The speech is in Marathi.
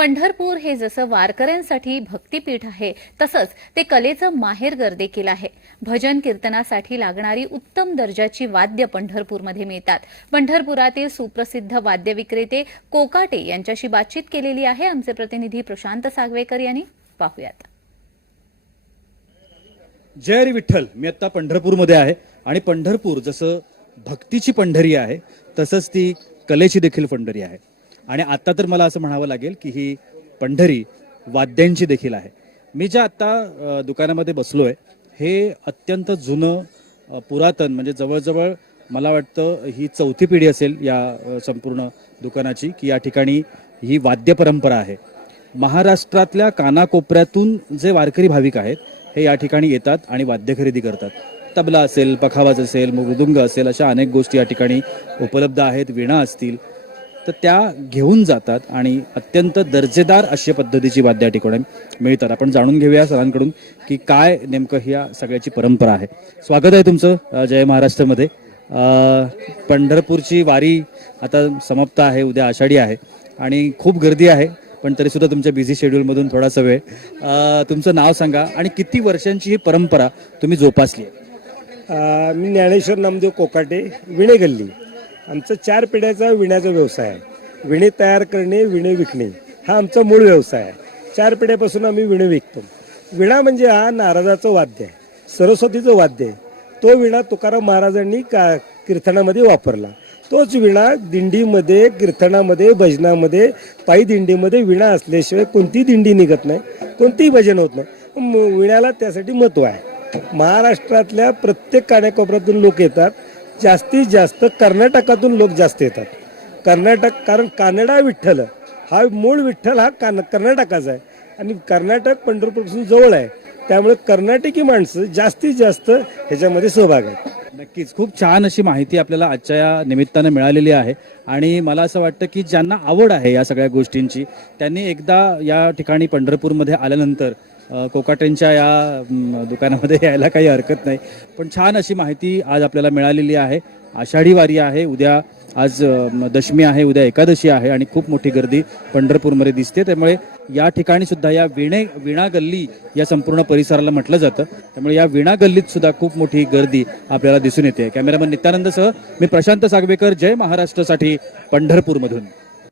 पंढरपूर हे जसं वारकऱ्यांसाठी भक्तिपीठ आहे तसंच ते कलेचं माहेरघर देखील आहे. भजन कीर्तनासाठी लागणारी उत्तम दर्जाची वाद्य पंढरपूरमध्ये मिळतात. पंढरपुरातील सुप्रसिद्ध वाद्य विक्रेते कोकाटे यांच्याशी बातचीत केलेली आहे आमचे प्रतिनिधी प्रशांत सागवेकर यांनी. पाहूयात. जय हरी विठ्ठल. मी आता पंढरपूरमध्ये आहे आणि पंढरपूर जसं भक्तीची पंढरी आहे तसंच ती कलेची देखील पंढरी आहे. आणि आत्ता तर मला असं म्हणावं लागेल की ही पंढरी वाद्यांची देखील आहे. मी ज्या आत्ता दुकानामध्ये बसलो आहे हे अत्यंत जुनं पुरातन म्हणजे जवळजवळ मला वाटतं ही चौथी पिढी असेल या संपूर्ण दुकानाची की या ठिकाणी ही वाद्य परंपरा आहे. महाराष्ट्रातल्या कानाकोपऱ्यातून जे वारकरी भाविक आहेत हे या ठिकाणी येतात आणि वाद्य खरेदी करतात. तबला असेल पखावाज असेल मृदुंग असेल अशा अनेक गोष्टी या ठिकाणी उपलब्ध आहेत विणा असतील तर त्या घेऊन जातात आणि अत्यंत दर्जेदार अशा पद्धतीची वाद्य ठिकाणी मिळतात. आपण जाणून घेऊया सरांकडून की काय नेमकं ह्या सगळ्याची परंपरा आहे. स्वागत आहे तुमचं जय महाराष्ट्रमध्ये. पंढरपूरची वारी आता समाप्त आहे उद्या आषाढी आहे आणि खूप गर्दी आहे पण तरी सुद्धा तुमच्या बिझी शेड्यूलमधून थोडासा वेळ. तुमचं नाव सांगा आणि किती वर्षांची ही परंपरा तुम्ही जोपासली आहे? मी ज्ञानेश्वर नामदेव कोकाटे विणे गल्ली आमचा चार पिढ्याचा विण्याचा व्यवसाय आहे. विणे तयार करणे विणे विकणे हा आमचा मूळ व्यवसाय आहे. चार पिढ्यापासून आम्ही विणे विकतो. विणा म्हणजे हा नारदाचं वाद्य आहे. सरस्वतीचं वाद्य आहे. तो विणा तुकाराम महाराजांनी का कीर्तनामध्ये वापरला. तोच विणा दिंडीमध्ये कीर्तनामध्ये भजनामध्ये पायी दिंडीमध्ये विणा असल्याशिवाय कोणतीही दिंडी निघत नाही कोणतीही भजन होत नाही. म- विण्याला त्यासाठी महत्त्व आहे. महाराष्ट्रातल्या प्रत्येक कानाकोपऱ्यातून लोक येतात. जास्तीत जास्त कर्नाटकातून लोक जास्त येतात. कर्नाटक कारण कानडा विठ्ठल हा मूळ विठ्ठल हा कान कर्नाटकाचा आहे. आणि कर्नाटक पंढरपूरपासून जवळ आहे. त्यामुळे कर्नाटकी माणसं जास्तीत जास्त ह्याच्यामध्ये सहभाग आहेत. नक्कीच. खूप छान अशी माहिती आपल्याला आजच्या या निमित्तानं मिळालेली आहे. आणि मला असं वाटतं की ज्यांना आवड आहे या सगळ्या गोष्टींची त्यांनी एकदा या ठिकाणी पंढरपूरमध्ये आल्यानंतर कोकाटेंच्या या दुकानामध्ये यायला काही हरकत नाही. पण छान अशी माहिती आज आपल्याला मिळालेली आहे. आषाढी वारी आहे. उद्या आज दशमी आहे. उद्या एकादशी आहे आणि खूप मोठी गर्दी पंढरपूरमध्ये दिसते. त्यामुळे या ठिकाणी सुद्धा या विणे विणा गल्ली या संपूर्ण परिसराला म्हटलं जातं. त्यामुळे या विणा गल्लीत सुद्धा खूप मोठी गर्दी आपल्याला दिसून येते. कॅमेरामन नित्यानंदसह मी प्रशांत सागवेकर. जय महाराष्ट्रासाठी पंढरपूरमधून.